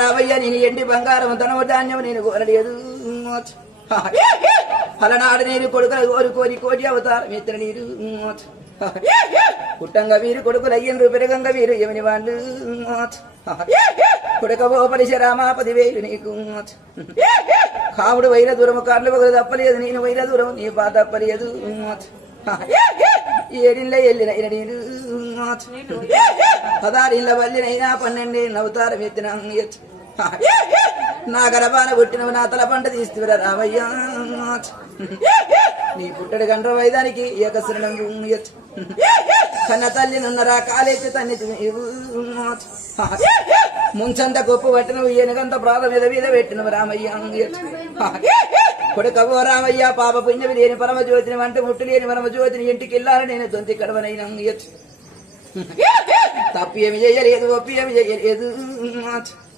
రావయ్య నేను ఎండి బంగారం ధనము ధాన్యం నేను కోరలేదు అలనాడు నేను కొడుకుల కోరుకోని కోటి అవతారం ఎత్తిన నీరు పుట్టంగా వీరు కొడుకులు అయ్యిండ్రు పెరగంగా వీరు ఎవని వాళ్ళు కొడుకవో పరిశరామా 10,000 నీకు కాముడు వైర దూరము కార్లు ఒకరు తప్పలేదు నేను వైర దూరం నీ బా తప్పలేదు ఏడిళ్ళ వెళ్ళిన నేను 16 వల్లినైనా 12 అవతారం ఎత్తిన నా గర్భాన పుట్టినవు నా తల పంట తీస్తురా రామయ్య నీ పుట్టడి గండ్ర వైదానికి ఏకశరణం కన్న తల్లి నున్నరా కాలేచి తన్ని ముంచంత గొప్ప పట్టినవు ఏనుగంత ప్రాధ మీద మీద పెట్టినవు రామయ్య కొడుకవో రామయ్య పాప పుణ్యమి లేని పరమజ్యోతిని వంట ముట్టు లేని పరమజ్యోతిని ఇంటికి వెళ్ళాలని నేను దొంతి కడవనైనా తప్పి ఏమి చేయలేదు ఒప్పి ఏమి చేయలేదు